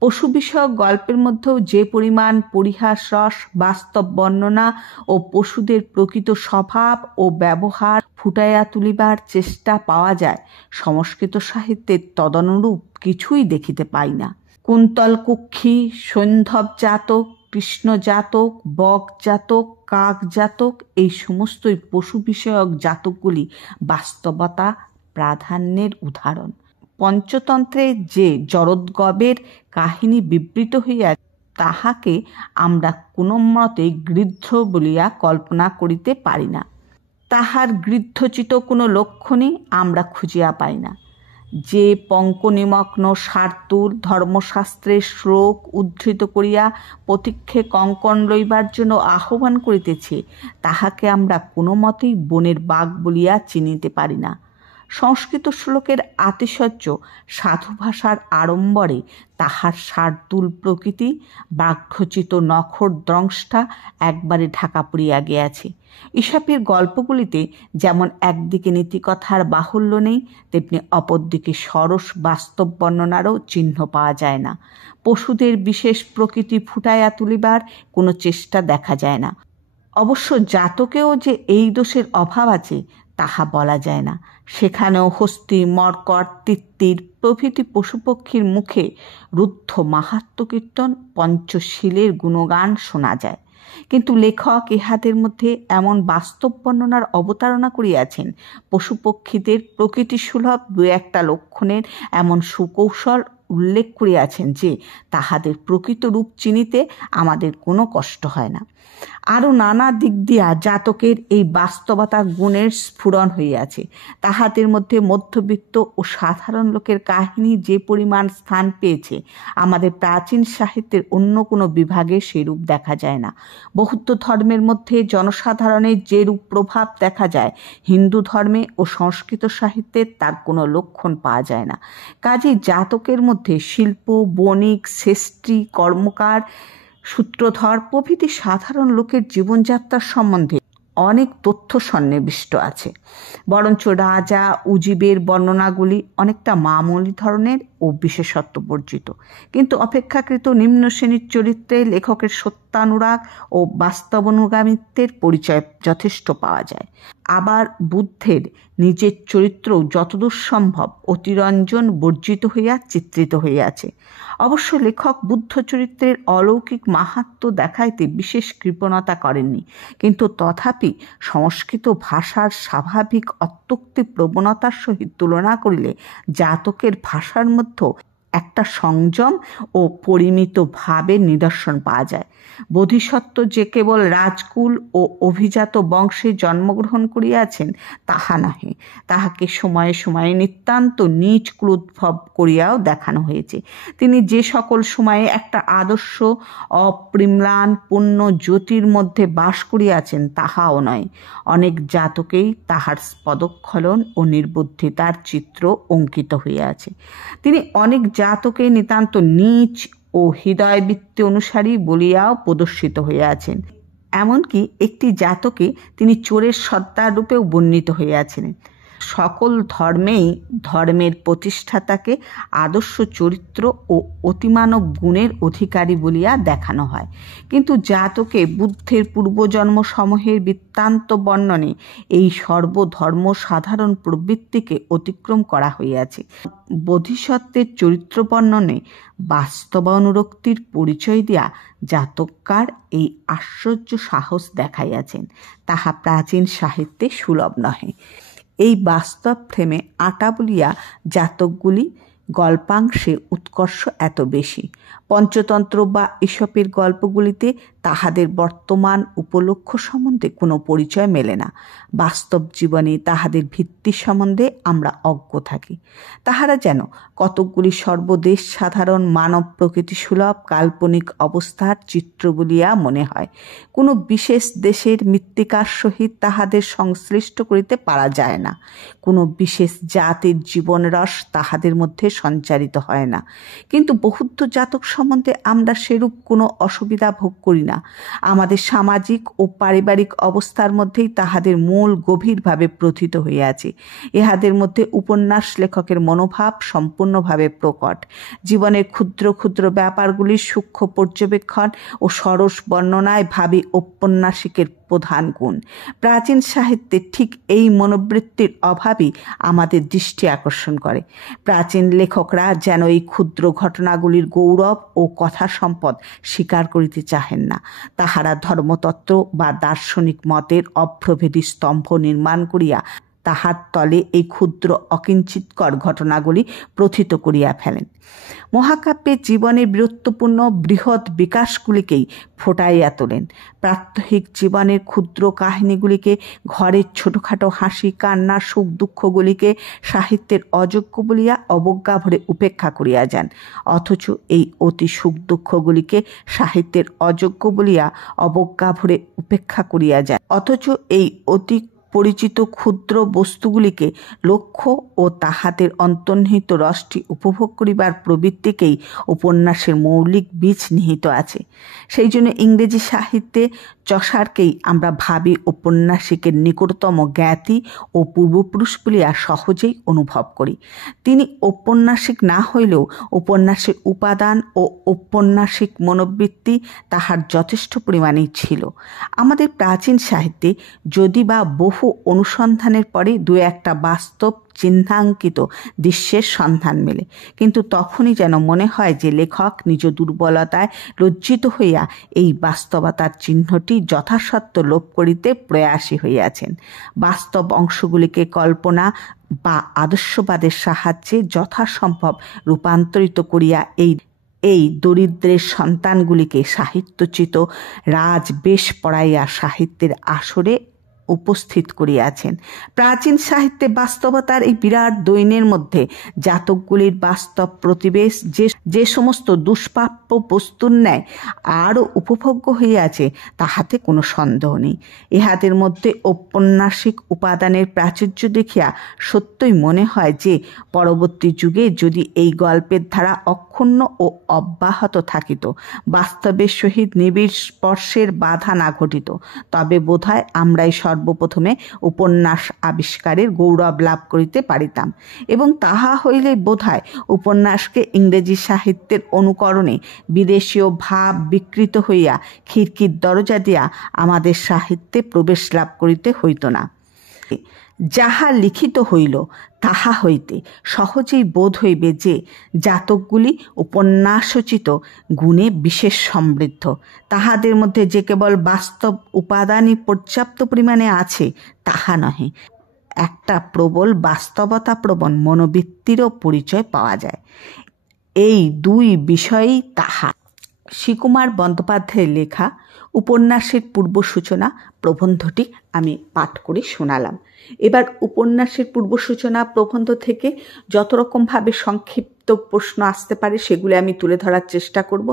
পশু বিষয়ক গল্পের মধ্যেও যে পরিমাণ পরিহাস রস, বাস্তব বর্ণনা ও পশুদের প্রকৃত স্বভাব ও ব্যবহার ফুটাইয়া তুলিবার চেষ্টা পাওয়া যায়, সংস্কৃত সাহিত্যের তদনুরূপ কিছুই দেখিতে পাই না। কুন্তল কুক্ষী, সৈন্ধব জাতক, কৃষ্ণ জাতক, বক জাতক, কাক জাতক, এই সমস্তই পশু বিষয়ক জাতকগুলি বাস্তবতা প্রাধান্যের উদাহরণ। পঞ্চতন্ত্রে যে জরোদ্গবের কাহিনী বিবৃত হইয়া তাহাকে আমরা কোনো মতে গৃধ্র বলিয়া কল্পনা করিতে পারি না। তাহার গৃদ্ধচিত কোনো লক্ষণই আমরা খুঁজিয়া পাই না। যে পঙ্কনিমগ্ন শার্দূল ধর্মশাস্ত্রের শ্লোক উদ্ধৃত করিয়া প্রতীক্ষে কঙ্কণ লইবার জন্য আহ্বান করিতেছে, তাহাকে আমরা কোনো মতেই বনের বাঘ বলিয়া চিনিতে পারি না। সংস্কৃত শ্লোকের আতিশয্য সাধু ভাষার আড়ম্বরে তাহার শার্দুল প্রকৃতি ব্যাঘ্রচিত নখর দ্রংষ্টা একবারে ঢাকা পড়িয়া গিয়াছে। ঈশপের গল্পগুলিতে যেমন একদিকে নীতিকথার বাহুল্য নেই, তেমনি অপরদিকে সরস বাস্তব বর্ণনারও চিহ্ন পাওয়া যায় না। পশুদের বিশেষ প্রকৃতি ফুটাইয়া তুলিবার কোনো চেষ্টা দেখা যায় না। অবশ্য জাতকেও যে এই দোষের অভাব আছে তাহা বলা যায় না। সেখানেও হস্তি, মর্কট, তিত্তির প্রভৃতি পশুপক্ষীর মুখে রুদ্ধ মাহাত্ম্য কীর্তন, পঞ্চশীলের গুণগান শোনা যায়। কিন্তু লেখক ইহাদের মধ্যে এমন বাস্তব বর্ণনার অবতারণা করিয়াছেন, পশুপক্ষীদের প্রকৃতিসুলভ দু একটা লক্ষণের এমন সুকৌশল উল্লেখ করিয়াছেন যে তাহাদের প্রকৃত রূপ চিনিতে আমাদের কোনো কষ্ট হয় না। আরও নানা দিক দিয়া জাতকের এই বাস্তবতা গুণের স্ফুরণ হইয়াছে। তাহাদের মধ্যে মধ্যবিত্ত ও সাধারণ লোকের কাহিনী যে পরিমাণ স্থান পেয়েছে, আমাদের প্রাচীন সাহিত্যের অন্য কোনো বিভাগে সেরূপ দেখা যায় না। বৌদ্ধ ধর্মের মধ্যে জনসাধারণের যেরূপ প্রভাব দেখা যায়, হিন্দু ধর্মে ও সংস্কৃত সাহিত্যে তার কোনো লক্ষণ পাওয়া যায় না। কাজেই জাতকের মধ্যে শিল্প, বণিক, শ্রেষ্ঠী, কর্মকার, সূত্রধর প্রভৃতি সাধারণ লোকের জীবনযাত্রার সম্বন্ধে অনেক তথ্য সন্নিবিষ্ট আছে। বরঞ্চ রাজা উজিবের বর্ণনাগুলি অনেকটা মামুলি ধরনের ও বিশেষত্ব বর্জিত, কিন্তু অপেক্ষাকৃত নিম্ন শ্রেণীর চরিত্রে লেখকের সত্যানুরাগ ও বাস্তবানুগামিত্বের পরিচয় যথেষ্ট পাওয়া যায়। আবার বুদ্ধের নিজের চরিত্রও যতদূর সম্ভব অতিরঞ্জন বর্জিত হইয়া চিত্রিত হইয়াছে। অবশ্য লেখক বুদ্ধ চরিত্রের অলৌকিক মাহাত্ম্য দেখাইতে বিশেষ কৃপণতা করেননি, কিন্তু তথাপি সংস্কৃত ভাষার স্বাভাবিক অত্যুক্তি প্রবণতার সহিত তুলনা করিলে জাতকের ভাষার মধ্যে একটা সংযম ও পরিমিত ভাবের নিদর্শন পাওয়া যায়। বোধিসত্ত্ব যে কেবল রাজকুল ও অভিজাত বংশে জন্মগ্রহণ করিয়াছেন তাহা নহে, তাহাকে সময়ে সময়ে নিতান্ত নীচ ক্রোধভব করিয়াও দেখানো হয়েছে। তিনি যে সকল সময়ে একটা আদর্শ অপরিম্লান পূর্ণ জ্যোতির মধ্যে বাস করিয়াছেন তাহাও নয়। অনেক জাতকেই তাহার পদস্খলন ও নির্বুদ্ধিতার চিত্র অঙ্কিত হইয়াছে। তিনি অনেক জাতকে নিতান্ত নীচ ও হৃদয়বৃত্তি অনুসারী বলিয়াও প্রদর্শিত হইয়াছেন। এমনকি একটি জাতকে তিনি চোরের সর্দার রূপেও বর্ণিত হইয়াছিলেন। সকল ধর্মেই ধর্মের প্রতিষ্ঠাতাকে আদর্শ চরিত্র ও অতিমানব গুণের অধিকারী বলিয়া দেখানো হয়, কিন্তু জাতকে বুদ্ধের পূর্বজন্ম সমূহের বৃত্তান্ত বর্ণনে এই সর্বধর্ম সাধারণ প্রবৃত্তিকে অতিক্রম করা হইয়াছে। বোধিসত্ত্বের চরিত্র বর্ণনে বাস্তবানুরক্তির পরিচয় দিয়া জাতককার এই আশ্চর্য সাহস দেখাইয়াছেন, তাহা প্রাচীন সাহিত্যে সুলভ নহে। এই বাস্তব ফ্রেমে আটা বলিয়া জাতকগুলি গল্পাংশে উৎকর্ষ এত বেশি। পঞ্চতন্ত্র বা ঈশপের গল্পগুলিতে তাহাদের বর্তমান উপলক্ষ সম্বন্ধে কোনো পরিচয় মেলে না। বাস্তব জীবনে তাহাদের ভিত্তি সম্বন্ধে আমরা অজ্ঞ থাকি। তাহারা যেন কতকগুলি সর্বদেশ সাধারণ মানব প্রকৃতি সুলভ কাল্পনিক অবস্থার চিত্র বলিয়া মনে হয়। কোনো বিশেষ দেশের মৃত্তিকার সহিত তাহাদের সংশ্লিষ্ট করিতে পারা যায় না। কোনো বিশেষ জাতির জীবনরস তাহাদের মধ্যে সঞ্চারিত হয় না। কিন্তু বৌদ্ধ জাতক সম্বন্ধে আমরা সেরূপ কোনো অসুবিধা ভোগ করি না। আমাদের সামাজিক ও পারিবারিক অবস্থার মধ্যেই তাহাদের মূল গভীরভাবে প্রথিত হইয়াছে। ইহাদের মধ্যে উপন্যাস লেখকের মনোভাব সম্পূর্ণভাবে প্রকট। জীবনের ক্ষুদ্র ক্ষুদ্র ব্যাপারগুলির সূক্ষ্ম পর্যবেক্ষণ ও সরস বর্ণনায় ভাবী ঔপন্যাসিকের প্রধান গুণ। প্রাচীন সাহিত্যে ঠিক এই মনোবৃত্তির অভাবই আমাদের দৃষ্টি আকর্ষণ করে। প্রাচীন লেখকরা যেন এই ক্ষুদ্র ঘটনাগুলির গৌরব ও কথা সম্পদ স্বীকার করিতে চাহেন না। তাহারা ধর্মতত্ত্ব বা দার্শনিক মতের অভ্রভেদী স্তম্ভ নির্মাণ করিয়া তাহার তলে এই ক্ষুদ্র অকিঞ্চিৎকর ঘটনাগুলি প্রথিত করিয়া ফেলেন। মহাকাব্যে জীবনের বীরত্বপূর্ণ বৃহৎ বিকাশগুলিকেই ফোটাইয়া তোলেন। প্রাত্যহিক জীবনের ক্ষুদ্র কাহিনীগুলিকে, ঘরের ছোটোখাটো হাসি কান্না সুখ দুঃখগুলিকে সাহিত্যের অযোগ্য বলিয়া অবজ্ঞা ভরে উপেক্ষা করিয়া যান। অথচ এই অতি সুখ দুঃখগুলিকে সাহিত্যের অযোগ্য বলিয়া অবজ্ঞা ভরে উপেক্ষা করিয়া যান। অথচ এই অতি পরিচিত ক্ষুদ্র বস্তুগুলিকে লক্ষ্য ও তাহাদের অন্তর্নিহিত রসটি উপভোগ করিবার প্রবৃত্তিকেই উপন্যাসের মৌলিক বীজ নিহিত আছে। সেই জন্য ইংরেজি সাহিত্যে চসারকেই আমরা ভাবি ঔপন্যাসিকের নিকটতম জ্ঞাতি ও পূর্বপুরুষ বলিয়া সহজেই অনুভব করি। তিনি ঔপন্যাসিক না হইলেও উপন্যাসের উপাদান ও ঔপন্যাসিক মনোবৃত্তি তাহার যথেষ্ট পরিমাণেই ছিল। আমাদের প্রাচীন সাহিত্যে যদি বা বহু অনুসন্ধানের পরে দু একটা বাস্তব চিহ্নাঙ্কিত দৃশ্যের সন্ধান মেলে, কিন্তু তখনই যেন মনে হয় যে লেখক নিজ দুর্বলতায় লজ্জিত হইয়া এই বাস্তবতার চিহ্নটি যথাসত্ত্ব লোপ করিতে প্রয়াসী হইয়াছেন। বাস্তব অংশগুলিকে কল্পনা বা আদর্শবাদের সাহায্যে যথাসম্ভব রূপান্তরিত করিয়া এই দরিদ্রের সন্তানগুলিকে সাহিত্যচিত রাজবেশ পড়াইয়া সাহিত্যের আসরে উপস্থিত করিয়াছেন। প্রাচীন সাহিত্যে বাস্তবতার এই বিরাট দৈন্যের মধ্যে জাতকগুলির বাস্তব প্রতিবেশ যে সমস্ত দুষ্প্রাপ্য বস্তুর ন্যায় আরও উপভোগ্য হইয়াছে তাহাতে কোনো সন্দেহ নেই। ইহাদের মধ্যে ঔপন্যাসিক উপাদানের প্রাচুর্য দেখিয়া সত্যই মনে হয় যে পরবর্তী যুগে যদি এই গল্পের ধারা অক্ষুণ্ণ ও অব্যাহত থাকিত, বাস্তবের সহিত নিবিড় স্পর্শের বাধা না ঘটিত, তবে বোধহয় আমরাই সর্বপ্রথমে উপন্যাস আবিষ্কারের গৌরব লাভ করিতে পারিতাম, এবং তাহা হইলে বোধহয় উপন্যাসকে ইংরেজি সাহিত্যের অনুকরণে বিদেশীয় ভাব বিকৃত হইয়া খিড়কির দরজা দিয়া আমাদের সাহিত্যে প্রবেশ লাভ করিতে হইত না। যাহা লিখিত হইল তাহা হইতে সহজেই বোধ হইবে যে জাতকগুলি উপন্যাসোচিত গুণে বিশেষ সমৃদ্ধ। তাহাদের মধ্যে যে কেবল বাস্তব উপাদানই পর্যাপ্ত পরিমাণে আছে তাহা নহে, একটা প্রবল বাস্তবতাপ্রবণ মনোবৃত্তিরও পরিচয় পাওয়া যায়। এই দুই বিষয়েই তাহা। শ্রীকুমার বন্দ্যোপাধ্যায়ের লেখা উপন্যাসের পূর্ব সূচনা প্রবন্ধটি আমি পাঠ করে শোনালাম। এবার উপন্যাসের পূর্ব সূচনা প্রবন্ধ থেকে যত রকমভাবে সংক্ষিপ্ত প্রশ্ন আসতে পারে সেগুলো আমি তুলে ধরার চেষ্টা করব।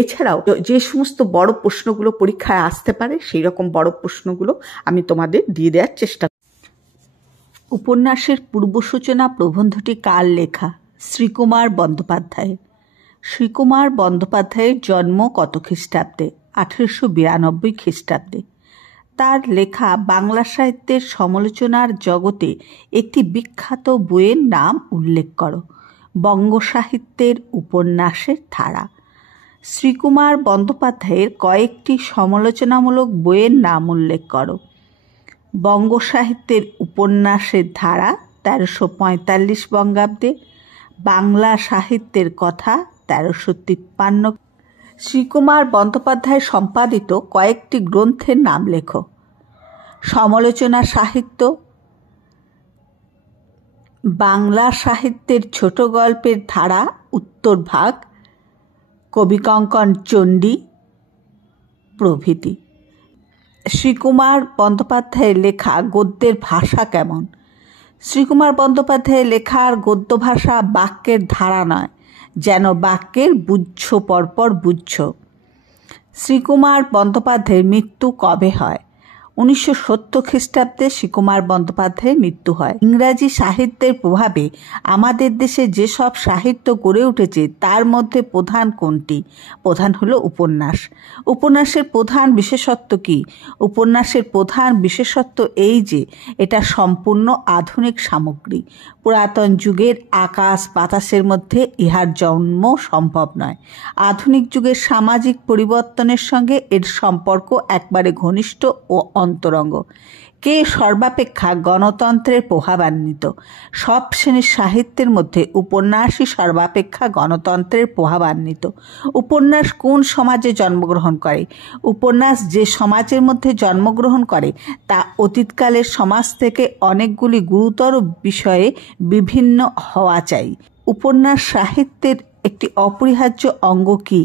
এছাড়াও যে সমস্ত বড় প্রশ্নগুলো পরীক্ষায় আসতে পারে সেই রকম বড় প্রশ্নগুলো আমি তোমাদের দিয়ে দেওয়ার চেষ্টা করব। উপন্যাসের পূর্ব সূচনা প্রবন্ধটি কার লেখা? শ্রীকুমার বন্দ্যোপাধ্যায়। শ্রীকুমার বন্দ্যোপাধ্যায়ের জন্ম কত খ্রিস্টাব্দে? 1892 খ্রিস্টাব্দে। তার লেখা বাংলা সাহিত্যের সমালোচনার জগতে একটি বিখ্যাত বইয়ের নাম উল্লেখ করো। বঙ্গ সাহিত্যের উপন্যাসের ধারা। শ্রীকুমার বন্দ্যোপাধ্যায়ের কয়েকটি সমালোচনামূলক বইয়ের নাম উল্লেখ করো। বঙ্গ সাহিত্যের উপন্যাসের ধারা 1345 বঙ্গাব্দে। বাংলা সাহিত্যের কথা 1353। শ্রীকুমার বন্দ্যোপাধ্যায় সম্পাদিত কয়েকটি গ্রন্থের নাম লেখো। সমালোচনা সাহিত্য, বাংলা সাহিত্যের ছোট গল্পের ধারা উত্তর ভাগ, কবিকঙ্কন চণ্ডী প্রভৃতি। শ্রীকুমার বন্দ্যোপাধ্যায়ের লেখা গদ্যের ভাষা কেমন? শ্রীকুমার বন্দ্যোপাধ্যায়ের লেখার গদ্য ভাষা বাক্যের ধারা নয়, যেন বাক্যের বুঝ্ছ পরপর বুঝ্ছ। শ্রীকুমার বন্দ্যোপাধ্যায়ের মৃত্যু কবে হয়? 1970 খ্রিস্টাব্দে শ্রীকুমার বন্দ্যোপাধ্যায়ের মৃত্যু হয়। ইংরাজি সাহিত্যের প্রভাবে আমাদের দেশে যেসব সাহিত্য গড়ে উঠেছে তার মধ্যে প্রধান কোনটি? প্রধান হলো উপন্যাস। উপন্যাসের প্রধান বিশেষত্ব কি? উপন্যাসের প্রধান বিশেষত্ব এই যে এটা সম্পূর্ণ আধুনিক সামগ্রী। পুরাতন যুগের আকাশ বাতাসের মধ্যে ইহার জন্ম সম্ভব নয়। আধুনিক যুগের সামাজিক পরিবর্তনের সঙ্গে এর সম্পর্ক একবারে ঘনিষ্ঠ ও অন্তরঙ্গ। কে সর্বাপেক্ষা গণতন্ত্রের প্রভাবান্বিত? সব শ্রেণীর সাহিত্যের মধ্যে উপন্যাসই সর্বাপেক্ষা গণতন্ত্রের প্রভাবান্বিত। উপন্যাস কোন সমাজে জন্মগ্রহণ করে? উপন্যাস যে সমাজের মধ্যে জন্মগ্রহণ করে তা অতীতকালের সমাজ থেকে অনেকগুলি গুরুতর বিষয়ে বিভিন্ন হওয়া চাই। উপন্যাস সাহিত্যের একটি অপরিহার্য অঙ্গ কি?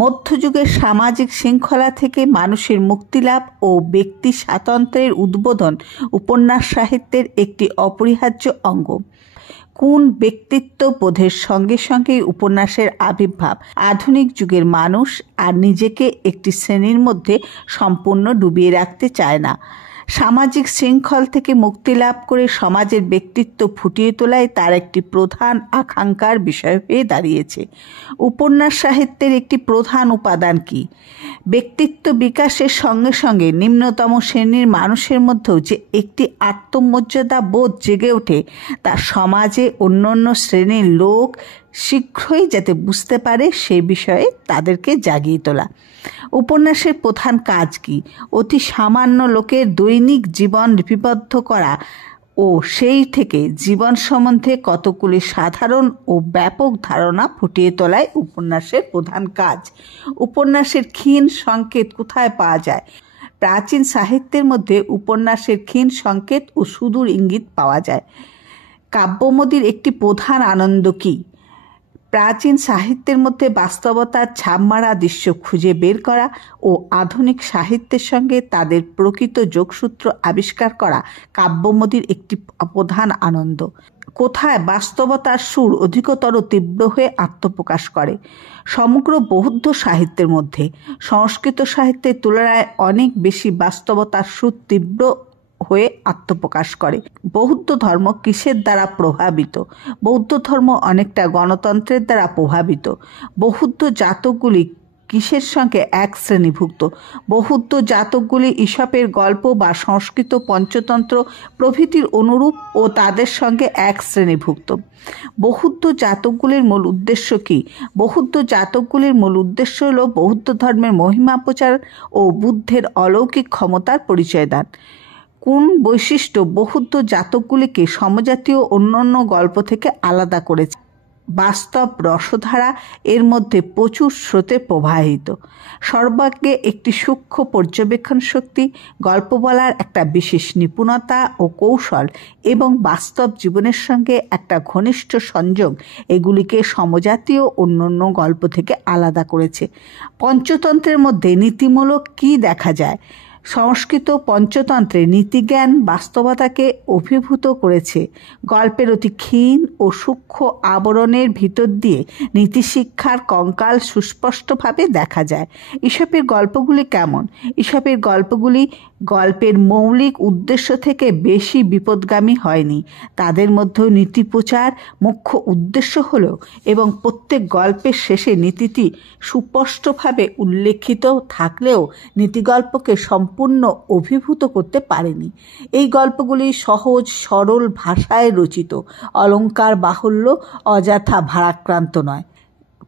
মধ্যযুগের সামাজিক শৃঙ্খলা থেকে মানুষের মুক্তিলাভ ও ব্যক্তি স্বাতন্ত্র্যের উদ্বোধন উপন্যাস সাহিত্যের একটি অপরিহার্য অঙ্গ। কোন ব্যক্তিত্ব বোধের সঙ্গে সঙ্গে উপন্যাসের আবির্ভাব? আধুনিক যুগের মানুষ আর নিজেকে একটি শ্রেণীর মধ্যে সম্পূর্ণ ডুবিয়ে রাখতে চায় না। সামাজিক শৃঙ্খল থেকে মুক্তি লাভ করে সমাজের ব্যক্তিত্ব ফুটিয়ে তোলাই তার একটি প্রধান আকাঙ্ক্ষার বিষয় হয়ে দাঁড়িয়েছে। উপন্যাস সাহিত্যের একটি প্রধান উপাদান কি? ব্যক্তিত্ব বিকাশের সঙ্গে সঙ্গে নিম্নতম শ্রেণীর মানুষের মধ্যেও যে একটি আত্মমর্যাদা বোধ জেগে ওঠে, তা সমাজে অন্যান্য শ্রেণীর লোক শীঘ্রই যাতে বুঝতে পারে সে বিষয়ে তাদেরকে জাগিয়ে তোলা। উপন্যাসের প্রধান কাজ কি? অতি সামান্য লোকের দৈনিক জীবন লিপিবদ্ধ করা ও সেই থেকে জীবন সম্বন্ধে কতগুলি সাধারণ ও ব্যাপক ধারণা ফুটিয়ে তোলাই উপন্যাসের প্রধান কাজ। উপন্যাসের ক্ষীণ সংকেত কোথায় পাওয়া যায়? প্রাচীন সাহিত্যের মধ্যে উপন্যাসের ক্ষীণ সংকেত ও সুদূর ইঙ্গিত পাওয়া যায়। কাব্যমোদীর একটি প্রধান আনন্দ কি? প্রাচীন সাহিত্যের মধ্যে বাস্তবতার ছাপমারা দৃশ্য খুঁজে বের করা ও আধুনিক সাহিত্যের সঙ্গে তাদের প্রকৃত যোগসূত্র আবিষ্কার করা কাব্যমোদীর একটি প্রধান আনন্দ। কোথায় বাস্তবতার সুর অধিকতর তীব্র হয়ে আত্মপ্রকাশ করে? সমগ্র বৌদ্ধ সাহিত্যের মধ্যে সংস্কৃত সাহিত্যের তুলনায় অনেক বেশি বাস্তবতার সুর তীব্র হয়ে আত্মপ্রকাশ করে। বৌদ্ধ ধর্ম কিসের দ্বারা প্রভাবিত? বৌদ্ধ ধর্ম অনেকটা গণতন্ত্রের দ্বারা প্রভাবিত। বৌদ্ধ জাতকগুলি কিসের সঙ্গে এক শ্রেণীভুক্ত? বৌদ্ধ জাতকগুলি ঈশপের গল্প বা সংস্কৃত পঞ্চতন্ত্র প্রভৃতির অনুরূপ ও তাদের সঙ্গে এক শ্রেণীভুক্ত। বৌদ্ধ জাতকগুলির মূল উদ্দেশ্য কি? বৌদ্ধ জাতকগুলির মূল উদ্দেশ্য হল বৌদ্ধ ধর্মের মহিমা প্রচার ও বুদ্ধের অলৌকিক ক্ষমতার পরিচয় দান। কোন বৈশিষ্ট্য বৌদ্ধ জাতকগুলিকে সমজাতীয় অন্যান্য গল্প থেকে আলাদা করেছে? বাস্তব রসধারা এর মধ্যে প্রচুর স্রোতে প্রবাহিত। সর্বাগ্রে একটি সূক্ষ্ম পর্যবেক্ষণ শক্তি, গল্প বলার একটা বিশেষ নিপুণতা ও কৌশল এবং বাস্তব জীবনের সঙ্গে একটা ঘনিষ্ঠ সংযোগ এগুলিকে সমজাতীয় অন্যান্য গল্প থেকে আলাদা করেছে। পঞ্চতন্ত্রের মধ্যে নীতিমূলক কি দেখা যায়? সংস্কৃত পঞ্চতন্ত্রে নীতিজ্ঞান বাস্তবতাকে অভিভূত করেছে। গল্পের অতি ক্ষীণ ও সূক্ষ্ম আবরণের ভিতর দিয়ে নীতিশিক্ষার কঙ্কাল সুস্পষ্টভাবে দেখা যায়। ঈশপের গল্পগুলি কেমন? ঈশপের গল্পগুলি গল্পের মৌলিক উদ্দেশ্য থেকে বেশি বিপদগামী হয়নি। তাদের মধ্যেও নীতি প্রচার মুখ্য উদ্দেশ্য হলেও এবং প্রত্যেক গল্পের শেষে নীতিটি সুস্পষ্টভাবে উল্লেখিত থাকলেও নীতিগল্পকে সম্পূর্ণ অভিভূত করতে পারেনি। এই গল্পগুলি সহজ সরল ভাষায় রচিত, অলঙ্কার বাহুল্য অযথা ভারাক্রান্ত নয়।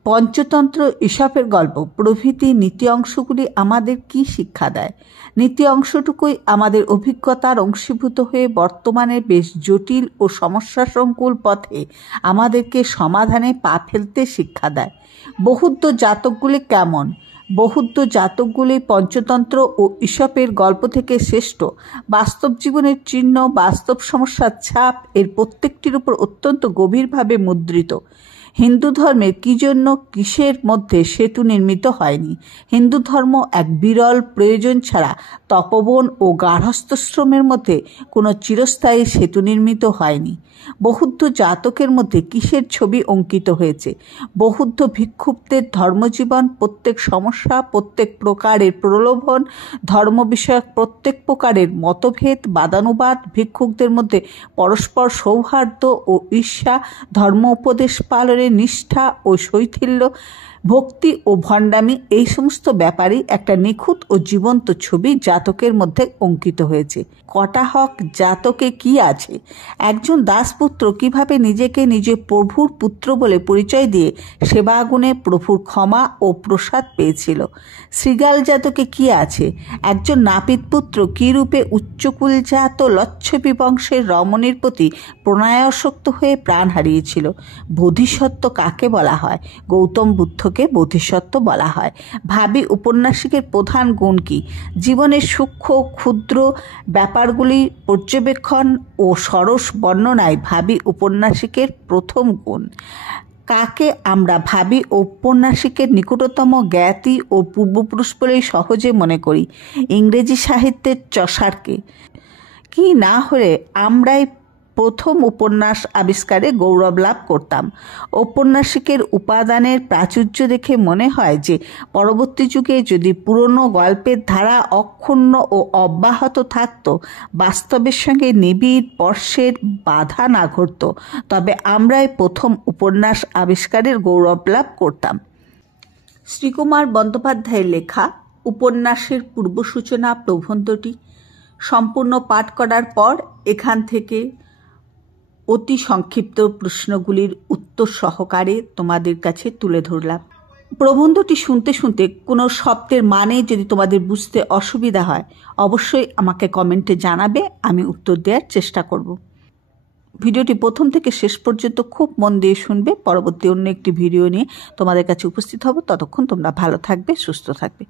পঞ্চতন্ত্র, ঈশপের গল্প প্রভৃতি নীতি অংশগুলি আমাদের কি শিক্ষা দেয়? নীতি অংশটুকুই আমাদের অভিজ্ঞতার অংশীভূত হয়ে বর্তমানে বেশ জটিল ও সমস্যাসংকুল পথে আমাদেরকে সমাধানে পা ফেলতে শিক্ষা দেয়। বৌদ্ধ জাতকগুলি কেমন? বৌদ্ধ জাতকগুলি পঞ্চতন্ত্র ও ঈশপের গল্প থেকে শ্রেষ্ঠ। বাস্তব জীবনের চিহ্ন, বাস্তব সমস্যার ছাপ এর প্রত্যেকটির উপর অত্যন্ত গভীরভাবে মুদ্রিত। হিন্দু ধর্মের কি জন্য কিসের মধ্যে সেতু নির্মিত হয়নি? হিন্দু ধর্ম এক বিরল প্রয়োজন ছাড়া তপবন ও গার্হস্থ্যশ্রমের মধ্যে কোনো চিরস্থায়ী সেতু নির্মিত হয়নি। বৌদ্ধ জাতকের মধ্যে কিসের ছবি অঙ্কিত হয়েছে? বৌদ্ধ ভিক্ষুকদের ধর্মজীবন, প্রত্যেক সমস্যা, প্রত্যেক প্রকারের প্রলোভন, ধর্ম বিষয়ক প্রত্যেক প্রকারের মতভেদ, বাদানুবাদ, ভিক্ষুকদের মধ্যে পরস্পর সৌহার্দ্য ও ঈর্ষা, ধর্ম উপদেশ পালনের নিষ্ঠা ও শৈথিল্য, ভক্তি ও ভণ্ডামি, এই সমস্ত ব্যাপারই একটা নিখুঁত ও জীবন্ত ছবি জাতকের মধ্যে অঙ্কিত হয়েছে। কটাহক জাতকে কি আছে? একজন দাসপুত্র কিভাবে নিজেকে নিজে প্রভুর পুত্র বলে পরিচয় দিয়ে সেবাগুণে প্রভুর ক্ষমা ও প্রসাদ পেয়েছিল। শৃগাল জাতকে কি আছে? একজন নাপিত পুত্র কি রূপে উচ্চকুলজাত লচ্ছবি বংশের রমণীর প্রতি প্রণয়াসক্ত হয়ে প্রাণ হারিয়েছিল। বোধিসত্ত্ব কাকে বলা হয়? গৌতম বুদ্ধকে বোধিসত্ত্ব বলা হয়। ভাবী উপন্যাসিকের প্রধান গুণ কি? জীবনের সূক্ষ্ম ক্ষুদ্র ব্যাপারগুলি পর্যবেক্ষণ ও সরস বর্ণনায় ভাবী উপন্যাসিকের প্রথম গুণ। কাকে আমরা ভাবী ঔপন্যাসিকের নিকটতম জ্ঞাতি ও পূর্বপুরুষ বলেই সহজে মনে করি? ইংরেজি সাহিত্যের চসারকে। কি না হলে আমরাই প্রথম উপন্যাস আবিষ্কারে গৌরব লাভ করতাম। ঔপন্যাসিকের উপাদানের প্রাচুর্য দেখে মনে হয় যে পরবর্তী যুগে যদি পুরনো গল্পের ধারা অক্ষুণ্ণ ও অব্যাহত থাকত, বাস্তবের সঙ্গে নিবিড় স্পর্শের বাধা না ঘটত, তবে আমরাই প্রথম উপন্যাস আবিষ্কারের গৌরব লাভ করতাম। শ্রীকুমার বন্দ্যোপাধ্যায়ের লেখা উপন্যাসের পূর্বসূচনা প্রবন্ধটি সম্পূর্ণ পাঠ করার পর এখান থেকে অতি সংক্ষিপ্ত প্রশ্নগুলির উত্তর সহকারে তোমাদের কাছে তুলে ধরলাম। প্রবন্ধটি শুনতে শুনতে কোনো শব্দের মানে যদি তোমাদের বুঝতে অসুবিধা হয়, অবশ্যই আমাকে কমেন্টে জানাবে, আমি উত্তর দেওয়ার চেষ্টা করব। ভিডিওটি প্রথম থেকে শেষ পর্যন্ত খুব মন দিয়ে শুনবে। পরবর্তী অন্য একটি ভিডিও নিয়ে তোমাদের কাছে উপস্থিত হব। ততক্ষণ তোমরা ভালো থাকবে, সুস্থ থাকবে।